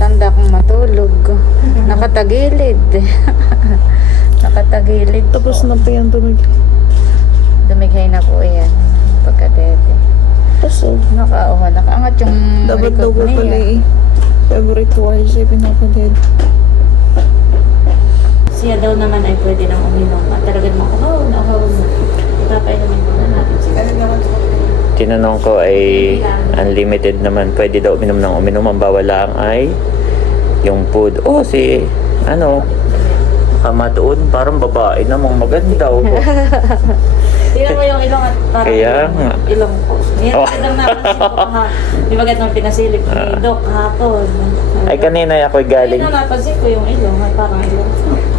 Matanda akong matulog. Nakatagilid. Nakatagilid. Tapos na pa yan Dumighay na po yan. Pagkadete. Tapos Nakaangat yung dapat daw likod pala niya. February twice ay pinapalid. Siya daw naman ay pwede nang uminom. At talagang nakahaw mo. Ipapainumin muna natin siya. Tinanong ko ay unlimited naman. Pwede daw uminom ng uminom. Ang bawal lang ay yung food. Oh, si kamatuon. Parang babae namang maganda. Tingnan mo yung ilong at parang Kaya nga. ilong ko. Yan, Oh. lang napansin ko kahapon. Di ba nang pinasilip ni Doc kahapon? Ay, kanina ako'y galing. Kanina napansin ko yung ilong. Ay, parang ilong.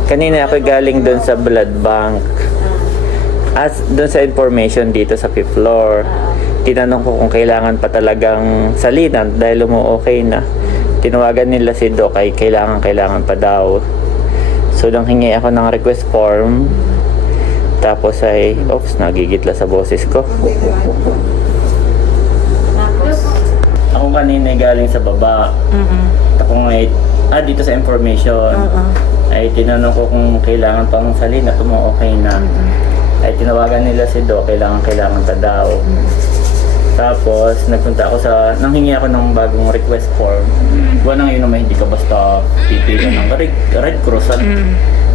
Kanina ako'y galing doon sa blood bank. As doon sa information dito sa 5th floor. Tinanong ko kung kailangan pa talagang salinan dahil okay na. Tinawagan nila si Doc ay kailangan pa daw. So, nang hingi ako ng request form. Tapos ay, oops, nagigitla sa boses ko. Tapos, Ako kanina ay galing sa baba. Ako ngay, dito sa information. Ay tinanong ko kung kailangan pang salina, kung okay na. Ay tinawagan nila si Doc, kailangan pa daw. Tapos nagpunta ako nanghingi ako ng bagong request form. Buwan nang yun naman, hindi ka basta pipila ng Red Cross.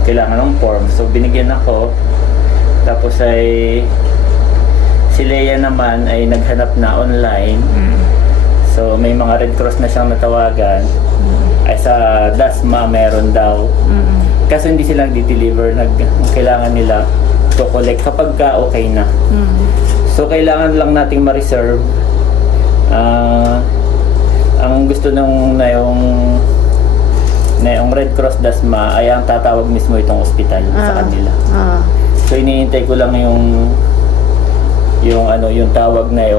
Kailangan ng form. So binigyan ako. Tapos ay si Leia naman ay naghanap na online. So may mga Red Cross na siyang natawagan. Ay sa Dasma meron daw. Kasi hindi sila nag-deliver, kailangan nila to collect kapag ka okay na. So kailangan lang nating ma-reserve. Ang gusto na yung Red Cross Dasma ay ang tatawag mismo itong ospital sa kanila. So iniintay ko lang yung tawag na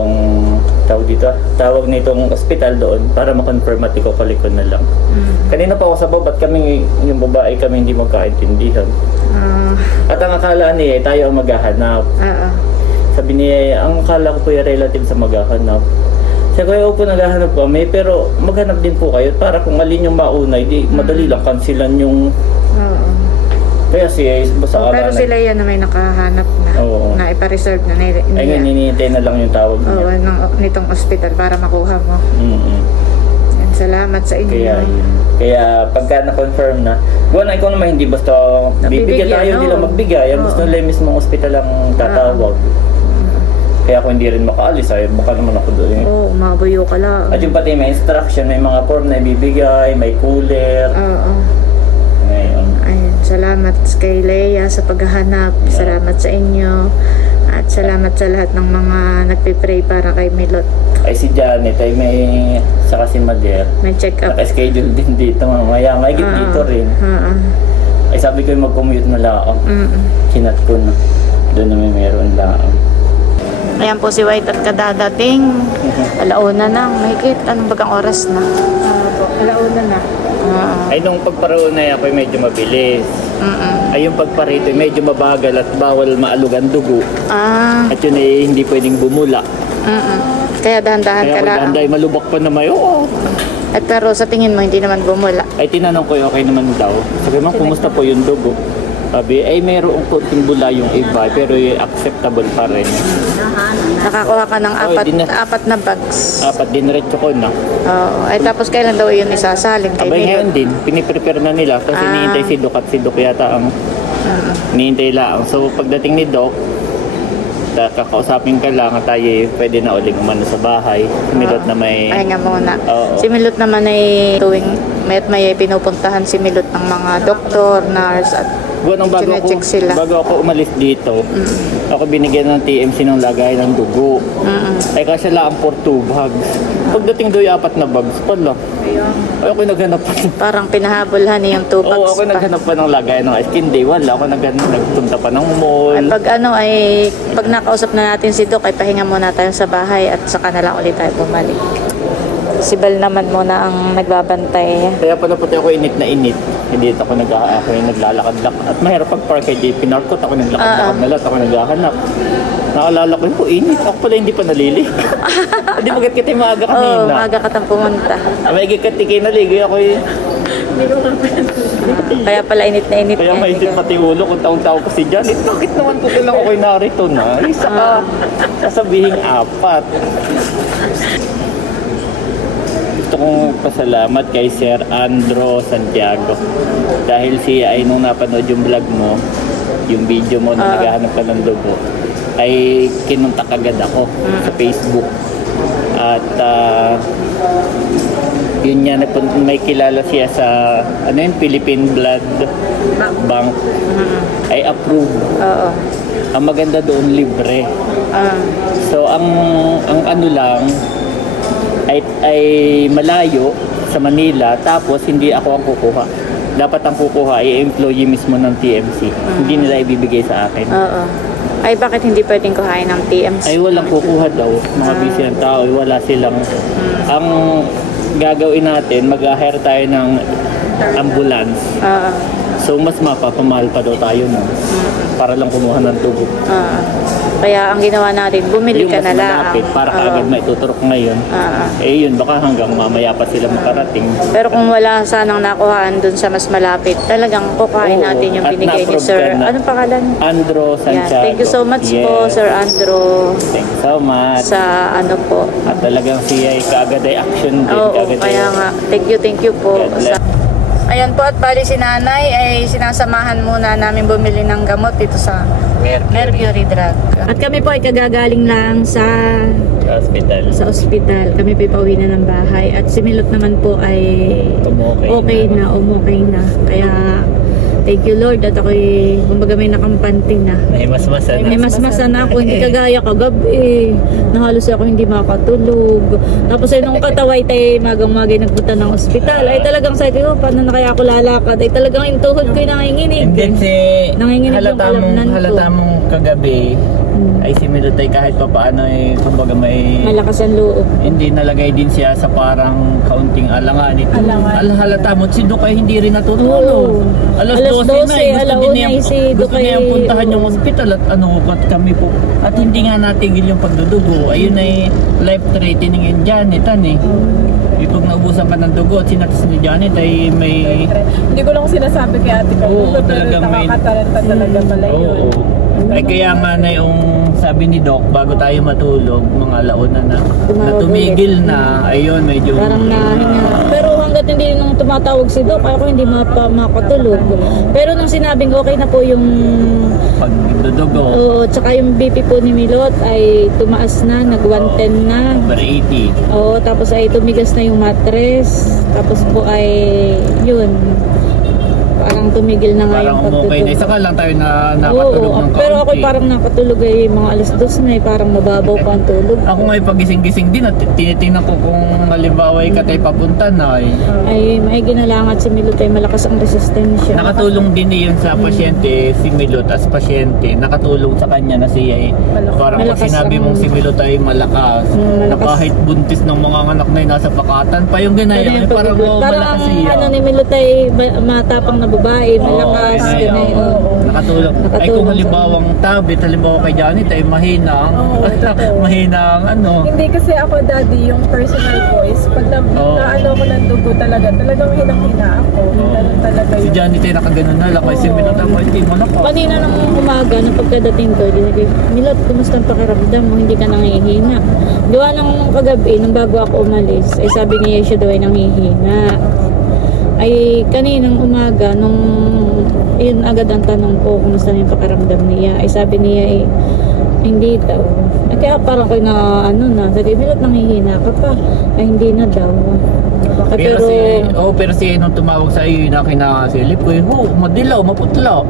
tawag nitong ospital doon para ma-confirm at iko-collect ko na lang. Kanina pa ako sa baba, yung babae kami hindi magkaintindihan. At ang akala niya tayo ang maghahanap. Sabi niya, ang akala ko po yung relative sa maghahanap. Sabi ko, po naghahanap kami, pero maghanap din po kayo para kung alin yung mauna, madali lang cancelan yung... Kaya basta pero sila yan na may nakahanap na. Na ipa-reserve na nila. Ay nga, ninihintay na lang yung tawag niya. Nitong ospital para makuha mo. Yan, salamat sa inyo. Kaya pagka na-confirm na, buwan na ikaw naman hindi basta bibigyan tayo, hindi lang magbigay. Ang gusto nila mismong ospital ang tatawag. Kaya ako hindi rin makaalis, baka naman ako doon. Mabuyo ka lang. At yung pati may instruction, may mga form na ibibigay, may cooler. Ngayon. Ayun, salamat kay Leia sa paghahanap. Salamat sa inyo. At salamat sa lahat ng mga nagpipray para kay Milot. Ay si Janet ay may, saka si Mader. May check-up. Naka-schedule din dito mamaya. May dito rin. Ay sabi ko yung mag-commute na lang. Kinat ko na. Doon na may meron lang. Ayan po si White at kadadating. Alauna na. Mahigit. Anong bagang oras na? Alauna na. Ay nung pagparoon na ako medyo mabilis. Ay yung pagparito medyo mabagal at bawal maalugan dugo. At yun ay hindi pwedeng bumula. Kaya dahan-dahan ka lang. Kaya malubak pa na may At pero sa tingin mo hindi naman bumula. Ay tinanong ko okay naman daw. Sabi mo kumusta po yung dugo? Sabi ay mayroong konting bula yung iba pero acceptable pa rin. Nakakuha ka ng apat na bags. Apat dinretso ko na. Ay tapos kailan daw yun isasalin kay Abay Milot? ngayon din, piniprepare na nila kasi hinihintay si Doc at si Doc yata ang hinihintay lang. So pagdating ni Doc, kakausapin ka lang at tayo pwede na uling umano sa bahay. Si Milot na may... Pahinga muna. Si Milot naman ay tuwing may pinupuntahan si Milot ng mga doktor, nurse at bago ako umalis dito, ako binigyan ng TMC ng lagay ng dugo. Ay kasi lang for 2 bags. Pagdating doon 4 na bags pala. Ay ako naghanap pa. Parang pinahabulhan niya yung 2 bags ako naghanap pa ng lagay ng ice cream day. Wala ako nagpunta pa ng mall. Ay pag nakausap na natin si Doc ay pahinga muna tayo sa bahay at saka na lang ulit tayo bumalik. Si Bal naman muna ang nagbabantay. Kaya pala pati ako init na init. Hindi ako naglalakad-lakad. At mahirap pag-park kay JP Narcot. Ako naglalakad na lahat. Ako naghahanap. Naalala ko po, init. Ako pala hindi pa nalili. Hindi bagay kita yung maaga Oo, kanina. maaga ka tang pumunta. May gikatikin naligoy ako eh. Kaya pala init na init. Kaya eh. maisip pati ulo kung taong-tao ko si Janet. Bakit naman po lang ako'y narito na? Isa ka sasabihin 4. Gusto kong pasalamat kay Sir Andro Santiago. Dahil siya ay nung napanood yung vlog mo, yung video mo na naghahanap ka ng dugo, ay kinuntak agad ako sa Facebook. At yun nga, may kilala siya sa Philippine Blood Bank ay approved. Oo. Ang maganda doon, libre. So ang ano lang ay malayo sa Manila, tapos hindi ako ang kukuha. Dapat ang kukuha ay employee mismo ng TMC. Hindi nila ibibigay sa akin. Oo. Ay, bakit hindi pwedeng kuhain ng TMC? Ay walang kukuha daw. Mga busy ng tao, wala silang. Ang gagawin natin, mag-hire tayo ng ambulance. Oo. So mas mapapamahal pa daw tayo no? Para lang kumuha ng tubo. Kaya ang ginawa natin, bumili Yung ka mas na lang. malapit, para kaagad maituturok ngayon. Eh yun, baka hanggang mamaya pa sila makarating. Pero kung wala sanang nakuhaan dun sa mas malapit, talagang kukuhain Oo, natin yung at binigay ni na-approve Sir. ka na. Anong pangalan? Andro Santiago. Yeah. Thank you so much po, Yes. Sir Andro, Thank you so much. sa ano po. At talagang siya ay kaagad ay action din. Oo, kaagad kaya ay- nga. Thank you po. God bless. Ayan po, at bali si nanay ay sinasamahan muna namin bumili ng gamot dito sa Mercury Drug. At kami po ay kagagaling lang sa Hospital. ospital. Kami po pauwi na ng bahay. At si Milot naman po ay okay na. Kaya thank you Lord at ako'y kumbaga may nakampante na. May masmasan. May masmasa na ako, hindi kagaya kagabi. Nahalos ako hindi makatulog. Tapos ay nung kataway tayo magang-magay nagpunta ng ospital. Ay talagang sabi ko, paano na kaya ako lalakad? Ay talagang yung tuhod ko yung nanginginig. Hindi si Nanginginig yung kalamnan ko. halata mong kagabi ay si Milot ay kahit pa paano ay kumbaga may Malakas ang loob. hindi nalagay din siya sa parang kaunting alangan ito. Halata mo si Dok ay hindi rin natutulog. Oo. Alas 12 na gusto din niya gusto niya puntahan yung ospital at at kami po at hindi nga natigil yung pagdudugo. Ayun ay life threatening yung Janitan eh. Pag naubusan ka ng dugo at sinatas ni Janet ay may Hindi ko lang sinasabi kay ate ko. Oo, talagang may- Nakakataranta talaga pala yun. Oo. Ay kaya nga na yung sabi ni Doc bago tayo matulog mga launa na tumigil na ayun medyo Parang nahinga. Pero hanggat hindi nung tumatawag si Doc, ako hindi makatulog. Pero nung sinabing okay na po yung pagdudugo tsaka yung BP po ni Milot ay tumaas na, nag-110 na. over 80. Oo, tapos ay tumigas na yung mattress. Tapos po ay yun. Parang tumigil na nga Parang yung umukay na. pagtutulog. Saka lang tayo na nakatulog ng kaunti. Pero ako parang nakatulog ay mga alas 2 na parang mababaw pa ang tulog. Ako ngayon pagising-gising din at tinitingnan ko kung halimbawa ay katay papunta na Ay may ginalangat si Milot ay malakas ang resistensya. nakatulong din yun sa pasyente, si Milot as pasyente, nakatulong sa kanya na siya parang pag Malakas sinabi ang- mong si Milot ay malakas, na malakas. kahit buntis ng mga anak na yun nasa pakatan pa yung ganaya, ay parang malakas siya. ano ni Milot ay matapang na babae, malakas, Oo, ganay. nakatulong. Ay kung Nakatulong halimbawang tablet, halimbawa kay Janet ay mahina ang ano. Hindi kasi ako daddy yung personal voice. Pag naano ko ng dugo talagang hinang-hina ako. Ganun talaga Si yun. Janet ay nakaganon na lang, kasi si Milot ako hindi malakas. Kanina nung umaga, nung pagkadating ko, dinagay, Milot, kumusta ang pakiramdam mo? Hindi ka nangihina. Gawa nung kagabi, nung bago ako umalis, ay sabi niya siya daw ay nangihina. Ay kaninang umaga, nung yun agad ang tanong ko, kumusta na yung pakiramdam niya? Ay sabi niya ay, hindi daw. Ay kaya parang ko na, sabi, Milot, nangihina ka pa. Ay hindi na daw. Ay, Pero si nung tumawag sa iyo na kinasilip ko, madilaw, maputla.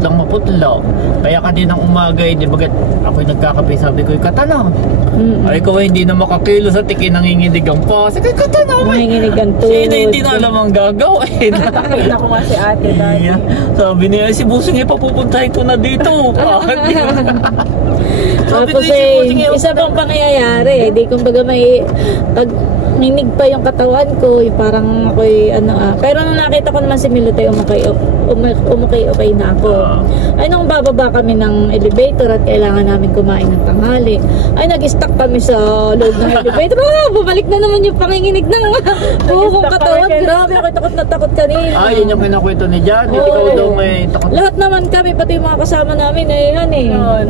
Maputlang. Kaya kaninang umaga, di bagat ako'y nagkakape, sabi ko, katana. Ay ko hindi na makakilo sa tiki, nanginginig ang pa. Sabi ko, katana. nanginginig ang tuhod. Sino hindi na alam ang gagawin? Nakita ko nga si ate daddy. Yeah. Sabi niya, si Busing ipapupuntahin ko na dito. Sabi ko, Tapos si Busing isa pang pangyayari, di kumbaga may pag nanginginig pa yung katawan ko, yung parang ako'y pero nung nakita ko naman si Milot ay okay na ako. Ay nung bababa kami ng elevator at kailangan namin kumain ng tanghali, ay nag-stuck kami sa loob ng elevator. Bumalik na naman yung panginginig ng buong katawan. Grabe, ako takot na takot kanina. Yun yung kinakwento ni Janet. Ikaw daw may takot. Lahat naman kami, pati yung mga kasama namin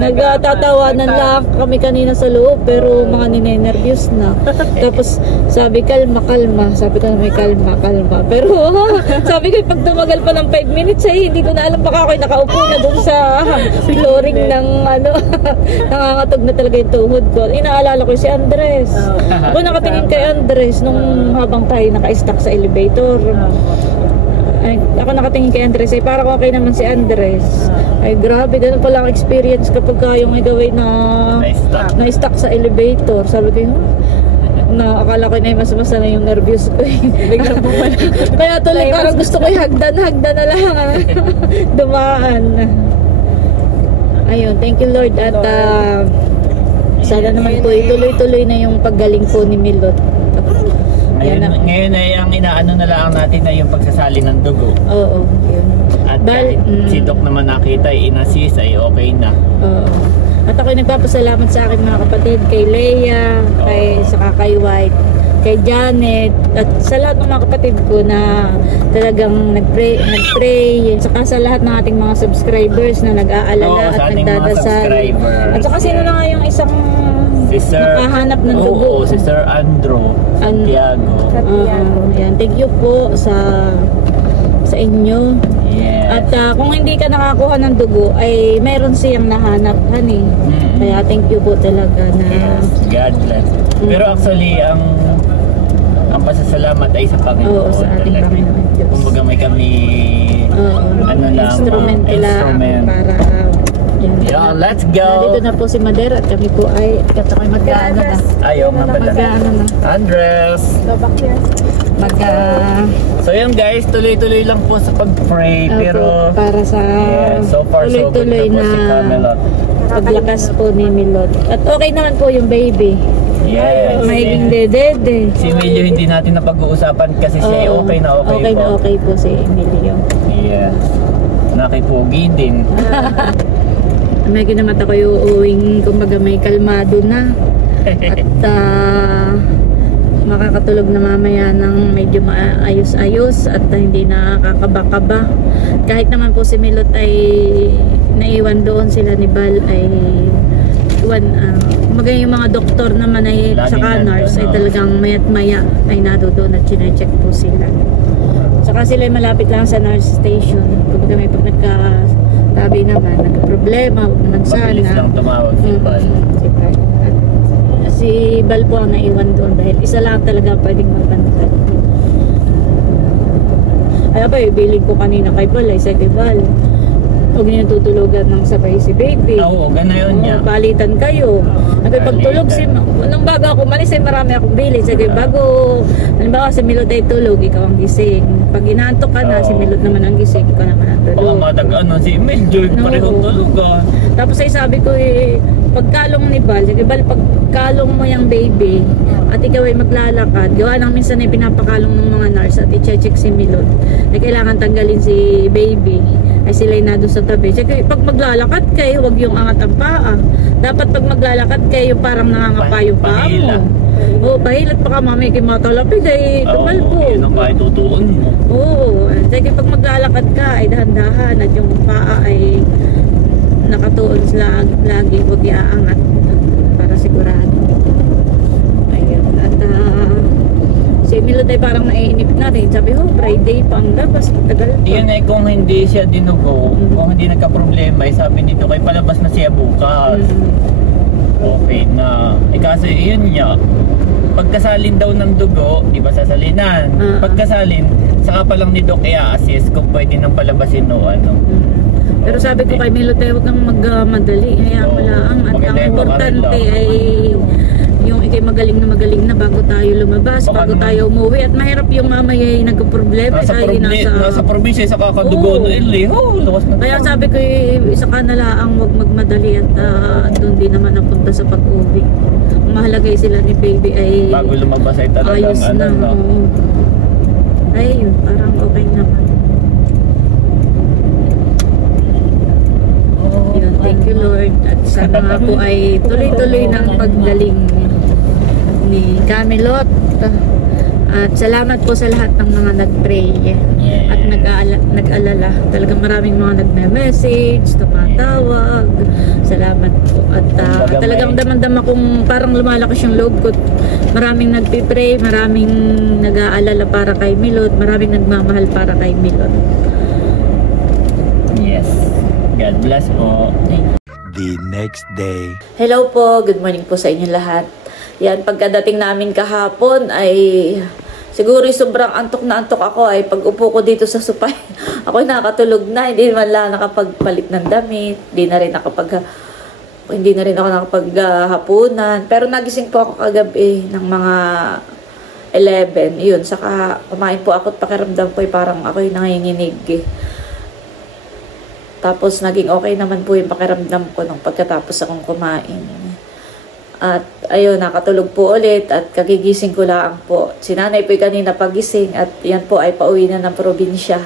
nagtatawanan lang kami kanina sa loob, pero mga ninenervyos na. Tapos sabi, kalma. Sabi ko na may kalma. Pero sabi ko, pag tumagal pa ng 5 minutes hindi ko na alam, baka ako'y nakaupo na dun sa flooring ng nangangatog na talaga yung tuhod ko. Inaalala ko si Andres. Ako nakatingin kay Andres nung habang tayo naka-stuck sa elevator. Ay, ako nakatingin kay Andres, parang okay naman si Andres. Ay grabe, ganun pala ang experience kapag yung ikaw ay na-stuck sa elevator. Sabi ko, akala ko na mas na yung nervyos ko. Biglang bumalik. Kaya tuloy parang gusto ko hagdan na lang. Dumaan. Ayun, thank you Lord at sana naman po tuloy-tuloy na yung paggaling po ni Milot. Ngayon ay ang inaano na lang natin na yung pagsasali ng dugo. Oo, yun. At si Doc naman nakita, in-assist ay okay na. Oo. At ako'y nagpapasalamat sa akin mga kapatid, kay Leia, kay White, kay Janet, at sa lahat ng mga kapatid ko na talagang nagpray, saka sa lahat ng ating mga subscribers na nag-aalala at nagdadasal. At saka sino na nga yung isang nakahanap ng dugo? Si Sir Andrew Santiago. Yan. Thank you po sa inyo. Yes. At kung hindi ka nakakuha ng dugo, ay meron siyang nahanap, honey. Kaya thank you po talaga na... Yes, God bless. Pero actually, ang pasasalamat ay sa Panginoon. Oo, sa ating Panginoon Diyos. Kumbaga may kami instrument para... Yeah, let's go! Dito na po si Mader at kami po ay mag-aano na. Ayaw nga pala. Mag-aano na. Andres! Go back here. So yan guys, tuloy-tuloy lang po sa pag-pray. Pero para sa so far so good tuloy-tuloy na po si Camelot. paglakas po ni Milot. At okay naman po yung baby. Yes. Mahiging dedede. Si Emilio hindi natin napag-uusapan kasi siya okay na okay po. Okay po si Emilio. Yeah. Nakipugi din. May ginamat ako yung uuwing, kumbaga may kalmado na. At makakatulog na mamaya ng medyo maayos-ayos at hindi nakakaba-kaba. Kahit naman po si Milot ay naiwan doon sila ni Bal ay kumbaga yung mga doktor naman ay saka nurse ay talagang maya't maya ay nadoon at chinecheck po sila. Saka sila ay malapit lang sa nurse station. Kumbaga may pag nagkatabi naman, nagka-problema, huwag naman sana. Mabilis lang tumawag si Bal. At si Bal po ang naiwan doon dahil isa lang talaga pwedeng magpantay. Ay ba, ibiling ko kanina kay Bal, ay sa kay Bal. Huwag niyo tutulugan ng sabay si baby. Oo, ganayon niya. Palitan kayo. Nagpagtulog nung bago ako malis ay marami akong bilin. Sige, bago, halimbawa si Milot ay tulog, ikaw ang gising. Pag inaantok ka na, si Milot naman ang gising, ikaw naman ang tulog. Oo, matag-ano si Emilio, parehong tulog ah. Tapos ay sabi ko pagkalong ni Bal, sige Bal, pagkalong mo yung baby, at ikaw ay maglalakad, gawa nang minsan ay pinapakalong ng mga nurse at i-check si Milot, ay kailangan tanggalin si baby, ay sila ay nado sa tabi. Sige, pag maglalakad kayo, huwag yung angat ang paa. Dapat pag maglalakad kayo, parang nangangapa yung paa mo. Oo, pahilat pa ka mamay kay matalapig ay tumalbo. Oo, yun ang kahit tutuon mo. Oo, sige pag maglalakad ka ay dahan-dahan at yung paa ay nakatuon lagi, huwag iaangat para sigurado. Ayun, at si Milot ay parang naiinip na rin. Sabi ko, Friday pa ang labas, tagal pa. Yun ay kung hindi siya dinugo, kung hindi nagka-problema, ay sabi nito kay palabas na siya bukas. Okay na. Kasi yun niya, pagkasalin daw ng dugo, di ba sasalinan? Pagkasalin, saka pa lang ni Doc i-assist kung pwede nang palabasin o ano. Pero sabi ko kay Milot, huwag kang magmadali, hayaan mo lang. At ang importante ay yung ikay magaling na bago tayo lumabas, bago tayo umuwi. At mahirap yung mamaya yung nagka-problema. Nasa probinsya, sa kakadugo Kaya sabi ko, isa ka na lang wag magmadali at doon din naman napunta sa pag-uwi. Ang mahalaga sila ni baby ay bago lumabas ay talagang ayos na. no? Ay, yun, parang okay naman. Yun, thank you Lord. At sana nga po ay tuloy-tuloy ng paggaling ni Camelot. At salamat po sa lahat ng mga nag-pray at nag-alala. Talagang maraming mga nagme-message, tumatawag. Salamat po. At talagang damang-dama kong parang lumalakas yung loob ko. Maraming nagpipray, maraming nag-aalala para kay Milot, maraming nagmamahal para kay Milot. Yes. God bless po. The next day. Hello po, good morning po sa inyo lahat. Yan, pagkadating namin kahapon ay siguro sobrang antok na antok ako ay pag upo ko dito sa supay. Ako'y nakatulog na, hindi man lang nakapagpalit ng damit, hindi na rin ako nakapaghapunan. Pero nagising po ako kagabi ng mga 11. Yun, saka kumain po ako at pakiramdam ko ay parang ako'y nanginginig eh. Tapos naging okay naman po yung pakiramdam ko nung pagkatapos akong kumain. At ayun, nakatulog po ulit at kagigising ko lang po. Si nanay po kanina pagising at yan po ay pauwi na ng probinsya.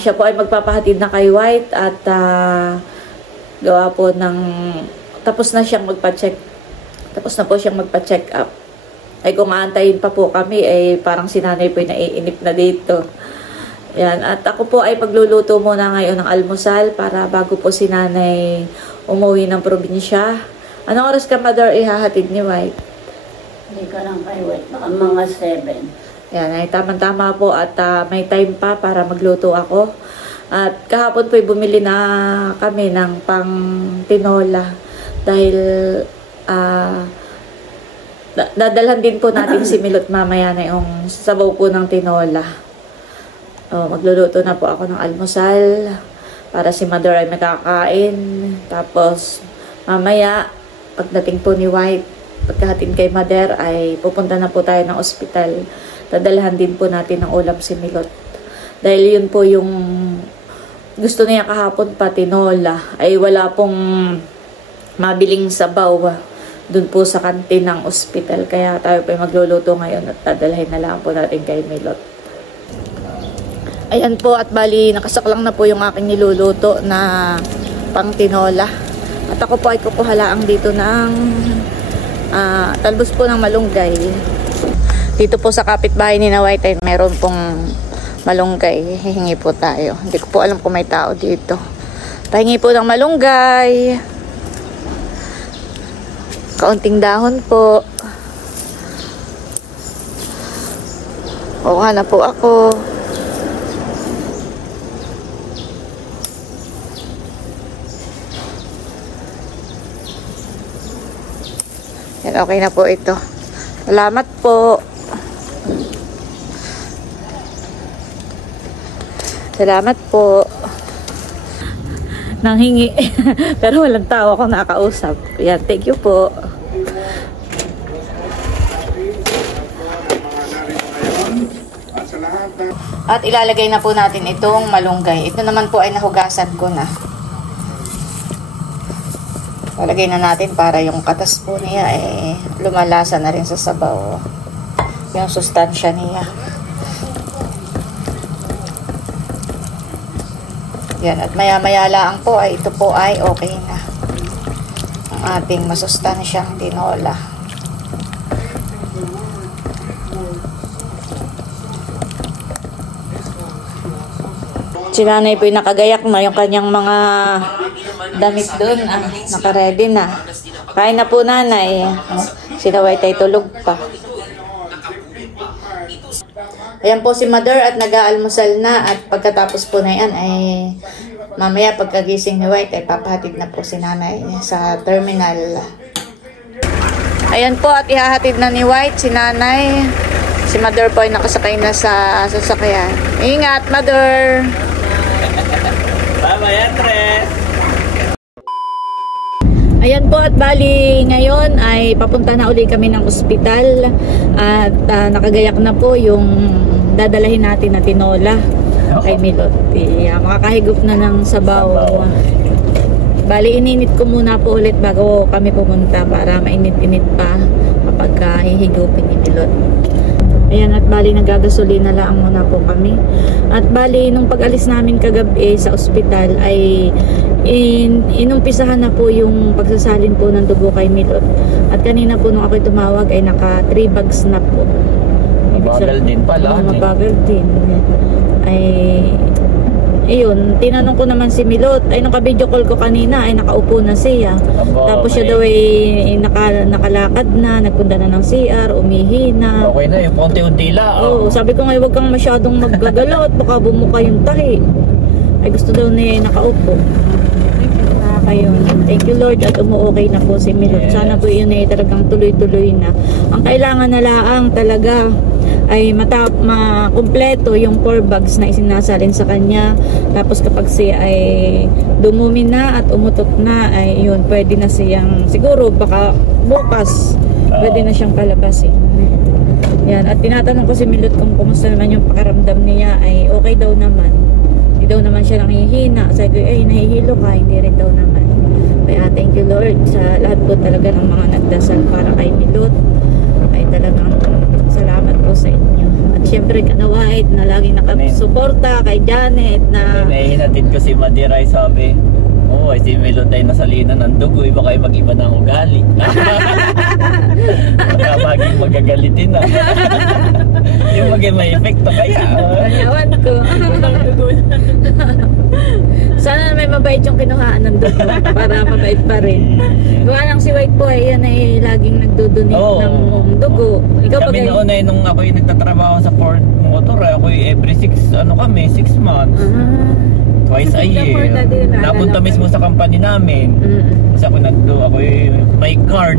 Siya po ay magpapahatid na kay White at gawa po ng tapos na po siyang magpa-check up. Ay kung aantayin pa po kami ay parang si nanay po ay naiinip na dito. Yan, at ako po ay pagluluto muna ngayon ng almusal para bago po si nanay umuwi ng probinsya. Anong oras ka, Mother, ihahatid ni White? Hindi ka lang kay White, baka mga 7. Yan, ay tamang-tama po at may time pa para magluto ako. At kahapon po bumili na kami ng pang tinola dahil dadalhan din po natin si Milot mamaya na yung sabaw po ng tinola. Magluluto na po ako ng almusal para si Mother ay makakain. Tapos mamaya pagdating po ni White, pagkahatid kay Mother ay pupunta na po tayo ng ospital. Dadalhan din po natin ng ulam si Milot. Dahil yun po yung gusto niya kahapon pa, tinola. Ay wala pong mabiling sabaw dun po sa kantin ng ospital. Kaya tayo po magluluto ngayon at dadalhin na lang po natin kay Milot. Ayan po at bali nakasaklang na po yung aking niluluto na pang tinola. At ako po ay kukuhalaang dito ng talbos po ng malunggay. Dito po sa kapitbahay ni na White ay meron pong malunggay. Hihingi po tayo. Hindi ko po alam kung may tao dito. Pahingi po ng malunggay. Kaunting dahon po. Kuha na po ako. Yan, okay na po ito. Salamat po. Salamat po. Nanghingi. Pero walang tao ako nakausap. Yan, thank you po. At ilalagay na po natin itong malunggay. Ito naman po ay nahugasan ko na. Lalagay na natin para yung katas po niya eh lumalasa na rin sa sabaw. Yung sustansya niya. Yan, at maya-maya lang po ay ito po ay okay na. Ang ating masustansyang tinola. Si nanay po yung nakagayak na yung kanyang mga damit doon. Naka-ready na. Kain na po nanay. Si White ay tulog pa. Ayan po si Mother at nag-aalmusal na. At pagkatapos po na yan ay mamaya pagkagising ni White ay papahatid na po si nanay sa terminal. Ayan po at ihahatid na ni White si nanay. Si Mother po ay nakasakay na sa sasakyan. Ingat, Mother! Bye-bye, Andres! Ayan po, at bali ngayon ay papunta na uli kami ng ospital at nakagayak na po yung dadalahin natin na tinola kay Milot. Makakahigop na ng sabaw. Bali ininit ko muna po ulit bago kami pumunta para mainit-init pa kapag hihigupin ni Milot. Ayan, at bali nagagasolina lang muna po kami. At bali nung pag-alis namin kagabi sa ospital ay inumpisahan na po yung pagsasalin po ng dugo kay Milot. At kanina po nung ako'y tumawag ay naka 3 bags na po. Mabagal din pala. Mabagal din. Ay ayun, tinanong ko naman si Milot, ay nung ka-video call ko kanina ay nakaupo na siya. Tapos siya daw ay nakalakad na, nagpunta na ng CR, umihi na. Okay na, yung konti-unti lang. Oo, sabi ko ngayon, huwag kang masyadong maggagalaw at baka bumuka yung tahi. Ay gusto daw niya nakaupo. Ayun, thank you Lord at umuokay na po si Milot. Sana po yun ay talagang tuloy-tuloy na. Ang kailangan na lang talaga ay makumpleto yung 4 bags na isinasalin sa kanya. Tapos kapag siya ay dumumi na at umutot na, ay yun, pwede na siyang, siguro baka bukas pwede na siyang palabasin. Yan, at tinatanong ko si Milot kung kumusta naman yung pakiramdam niya, ay okay daw naman. Hindi daw naman siya nanghihina. Sabi ko, ay nahihilo ka, hindi rin daw naman. Kaya thank you Lord sa lahat po talaga ng mga nagdasal para kay Milot. Ay talagang salamat po sa inyo. At syempre kanawait na laging nakasuporta kay Janet na hinatid ko si Madiray, sabi, ay si Milot ay nasalina ng dugo, iba kayo mag-iba ng ugali. Baka maging magagalitin na. Yung maging may epekto kaya. Ayawan ko. Sana may mabait yung kinuhaan ng dugo para mabait pa rin. Gawa lang si White po ay yan ay laging nagdodonate ng dugo. Ikaw kami noon ay nung ako yung nagtatrabaho sa Ford Motor, ako every 6 months. Twice a year. Napunta mismo sa company namin. Kasi ako may card.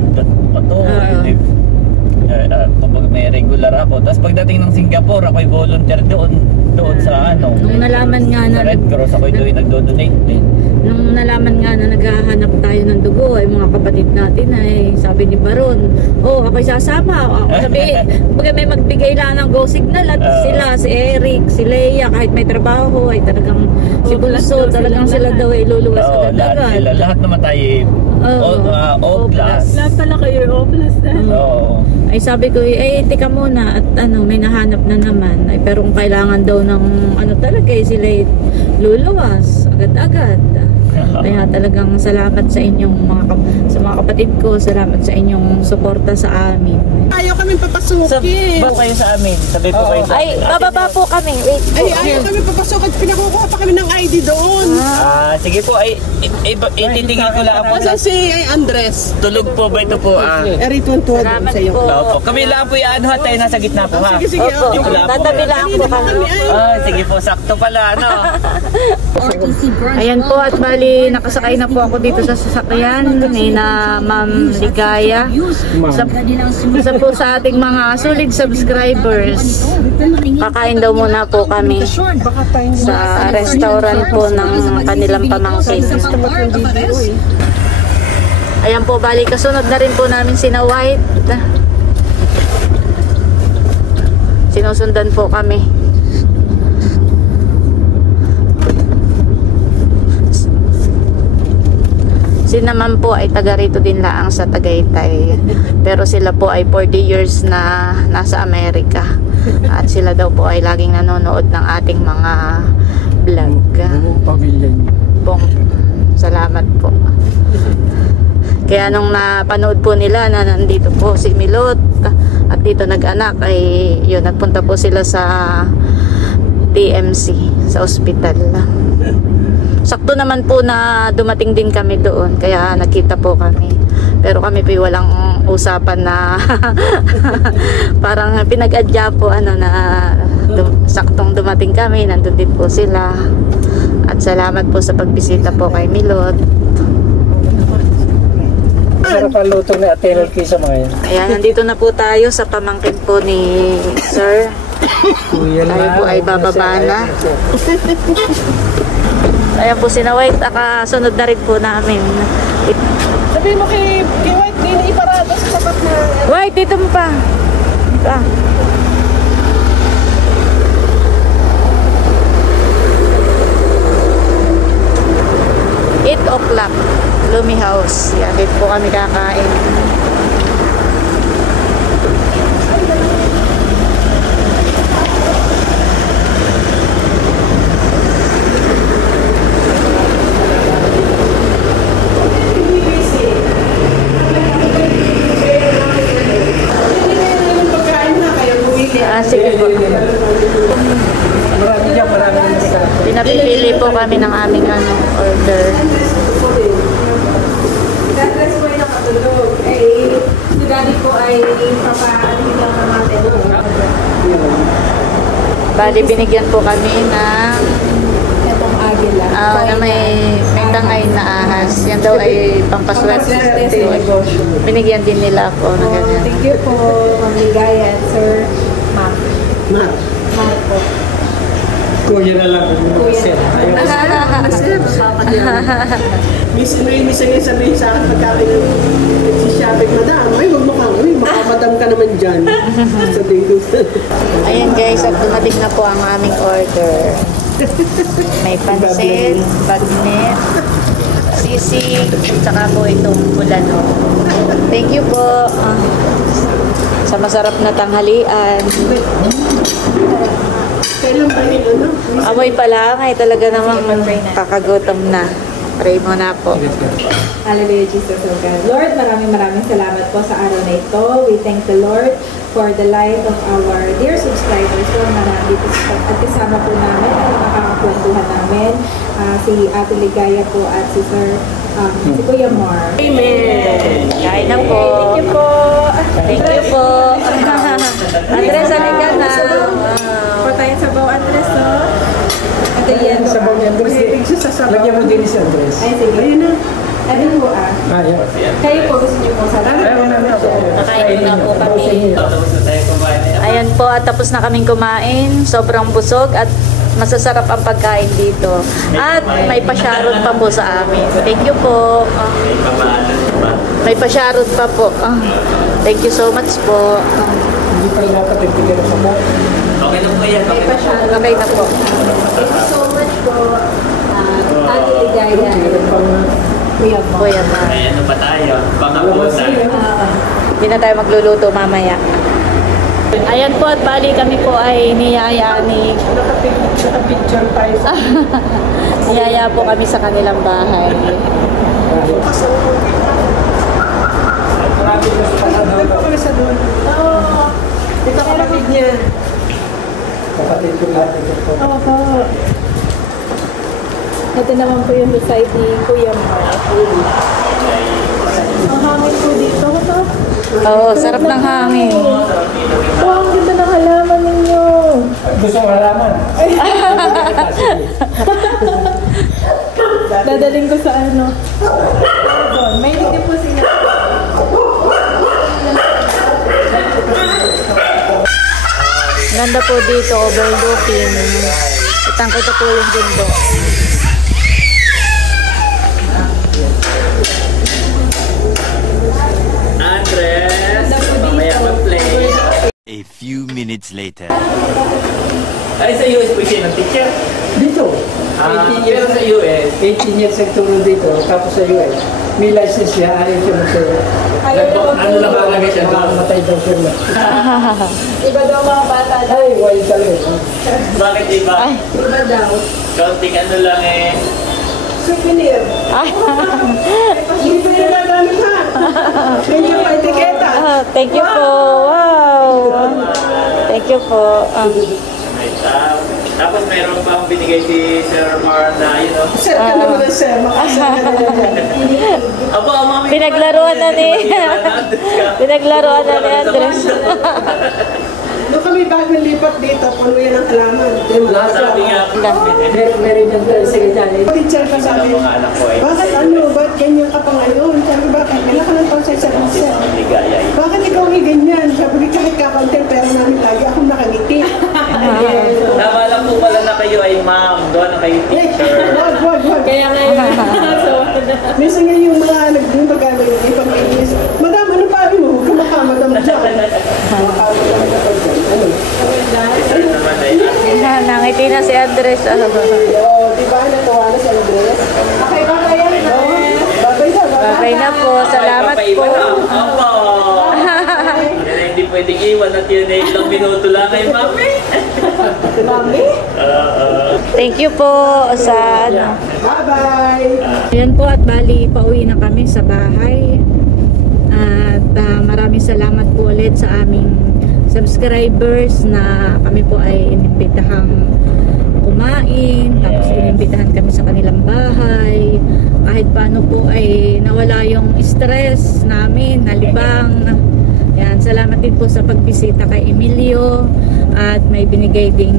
Kapag may regular ako. Tapos pagdating ng Singapore, ako'y volunteer doon sa nung nalaman nga na Red Cross, ako'y doon nagdo-donate din. Nung nalaman nga na naghahanap tayo ng dugo, ay mga kapatid natin ay sabi ni Baron, ako'y sasama. Sabi, pag may magbigay lang ng go signal at sila, si Eric, si Leia, kahit may trabaho, ay talagang si Bunso, talagang sila daw ay luluwas agad-agad. Lahat naman tayo O+. Lahat pala kayo O+. Ay sabi ko, tika muna at may nahanap na naman. Ay, pero kung kailangan daw ng talaga, sila luluwas agad-agad. Kaya talagang salamat sa inyong sa mga kapatid ko, salamat sa inyong suporta sa amin. Ayaw kami papasukin. Ba kayo sa amin? Sabi po kayo sa amin. Ay, bababa po kami. Wait po. Ayaw kami papasukin. Pinakukuha pa kami ng ID doon. Sige po, ititigil ko lang po. Kasi si Andres. Tulog po ba ito po? Eriton tuwa doon Salamat sa'yo. po. Opo. Kami lang po yung tayo nasa gitna po ha. Sige. Opo, Dito lang po. tatabi lang po kami. Sige po, sakto pala, ano? Ayan po, at bali nakasakay na po ako dito sa sasakyan ni na Ma'am Ligaya. Isa po sa ating mga solid subscribers. Kakain daw muna po kami sa restaurant po ng kanilang pamangkin. Ayan po, bali kasunod na rin po namin sina White. Sinusundan po kami. Sila naman po ay taga rito din laang sa Tagaytay. Pero sila po ay 40 years na nasa Amerika. At sila daw po ay laging nanonood ng ating mga vlog. Salamat po. Kaya nung napanood po nila na nandito po si Milot at dito nag-anak, ay yun, nagpunta po sila sa TMC, sa ospital. Sakto naman po na dumating din kami doon, kaya nakita po kami. Pero kami po walang usapan na parang pinag-adya po na saktong dumating kami, nandun din po sila. At salamat po sa pagbisita po kay Milot. Sarap ang luto ni Ate Elke sa mga yan. Ayan, nandito na po tayo sa pamangkin po ni Sir. Tayo po ay bababa na. Ayan po si White, sunod na rin po namin. Sabi mo kay White, din iparada sa sapat na... White, dito mo pa. Ah. 8 o'clock, Lumi House. Yan, dito po kami kakain. Sige po. Pinapipili po kami ng aming order. That's why nakatulog. Si daddy ko ay papaalihin lang ng natin. Bali, binigyan po kami ng Itong agila. na may tangay na ahas. Yan daw ay pampaswerte. Binigyan din nila ako ng ganyan. Thank you po, Ma'am Ligaya and Sir Ma'am. Mark. Ma'am po. Kuya na lang. Kuya. Minsan nga sabihin sa akin pagkakain nagsishopping, madam, ay huwag mo kang, makamadam ka naman dyan. Sabihin ko. Ayan guys, at dumating na po ang aming order. May pansit, bagnet, sisig, tsaka po itong bulano. Thank you po. Sa masarap na tanghalian. Kailan ba yung Amoy pa lang ay talaga namang kakagutom na. Pray mo na po. Hallelujah, Jesus, O God. Lord, maraming salamat po sa araw na ito. We thank the Lord for the life of our dear subscribers po na nandito at kasama po namin at makakakwentuhan namin si Ate Ligaya po at si Sir si Kuya Mar. Amen. Kain na po. Thank you po. Thank you po. Andres, halika na. Po tayo sa Bao Andres, no? Ate yan. Sa bawang Andres. Lagyan mo din si Andres. Ay, sige. Ayun na. Ano po Yan. Kayo po gusto niyo po sa Nakain na po kami. Ayan po, at tapos na kaming kumain. Sobrang busog at masasarap ang pagkain dito. At may pasyaron pa po sa amin. Thank you po. May pasyaron pa po. Thank you so much po. Hindi pa rin nakapagpigil sa mo. Okay na po yan. Okay na po. Thank you so much po. Ate Ligaya. Kuya Mar. Kuya Mar. Ay, ano pa tayo? Pangabutan. Hindi na tayo magluluto mamaya. Ayan po, at bali kami po ay niyaya ni... Nakapicture tayo sa Niyaya po kami sa kanilang bahay. Doon pa kami sa doon. Oo. Ito kapatid niya. kapatid ko lahat ito po. Opo. Ito naman po yung beside ni Kuya Mar. Ang hangin po dito. Ito. Oo, sarap ng hangin. Wow, ang ganda ng halaman ninyo. Gusto mo halaman? Dadaling ko sa ano. May hindi po sila. Ganda po dito, overlooking. Itang kita po yung bundok. Andres, mamaya mag-play. A few minutes later. Ay, sa US po siya ng teacher. Dito. 18 years sa US. 18 years nagturo dito, tapos sa US. May license siya, ayaw siya magturo. Ano lang ba lagi siya doon? Matay daw siya na. Iba daw mga bata. Ay, wild talaga. Bakit iba? Iba daw. Counting ano lang eh. Souvenir. Hindi pa yung nagamit ha. Thank you pa etiketa. Thank you po. Wow. Thank you po. Tapos meron pa akong binigay si Sir Mar na, you know. Sir ka naman na sir. Makasal ka naman. Aba, mami. Pinaglaruan na ni Pinaglaruan na ni Andres. Doon kami bagong lipat dito. Puno yan ang halaman. Sabi nga po. Meron yung sa ganyan. Teacher ka sabi, Mga anak ko eh. bakit ano, ba't ganyan ka pa ngayon? Sabi, bakit? Kailan ka ng taon sa isa't isa? Ligaya eh. Bakit ikaw ang ganyan? Sabi, kahit kakonti, pero namin lagi ako nakangiti. Nakala po pala na kayo ay ma'am. Doon na kayo teacher. Wag. Kaya ngayon. So, Minsan nga yung mga nagpagano Nangiti na si Andres. Oo, di ba? Natuwa na sa Andres. Okay, bye-bye yan, no? Bye-bye na, bye-bye. Babay na po. Salamat po. Opo. Hindi pwedeng iwan at yun ay ilang minuto lang kay Mami. Mami? Thank you po sa ano. Bye-bye. Ayan po at bali pauwi na kami sa bahay. At maraming salamat po ulit sa aming subscribers na kami po ay inimbitahang kumain, tapos inimbitahan kami sa kanilang bahay. Kahit paano po ay nawala yung stress namin, nalibang. Yan, salamat din po sa pagbisita kay Emilio at may binigay ding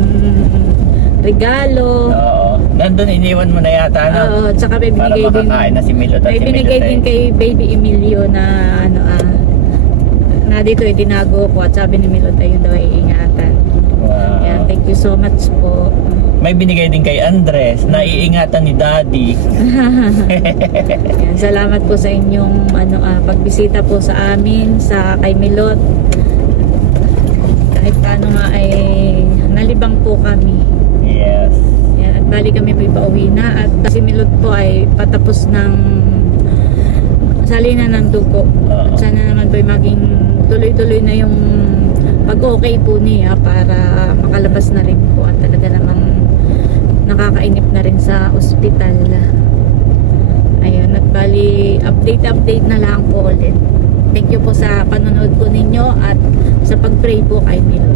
regalo. Oo. Nandun iniwan mo na yata, no? Oo, tsaka may Para binigay din. makakain na si Milot at May si binigay Milot din ay- kay Baby Emilio na ano na dito ay tinago ko at sabi ni Milot ay yun daw ay ingatan. Wow. Yan, thank you so much po. May binigay din kay Andres na iingatan ni Daddy. Yan, salamat po sa inyong pagbisita po sa amin, sa kay Milot. Kahit paano nga ay nalibang po kami. Yes. Yan, at bali kami po pauwi na at si Milot po ay patapos ng salina ng dugo. At sana naman po ay maging tuloy-tuloy na yung pag-okay po niya para makalabas na rin po at talaga namang nakakainip na rin sa ospital. Ayun, at bali update na lang po ulit. Thank you po sa panonood po ninyo at sa pag-pray po kay Milot.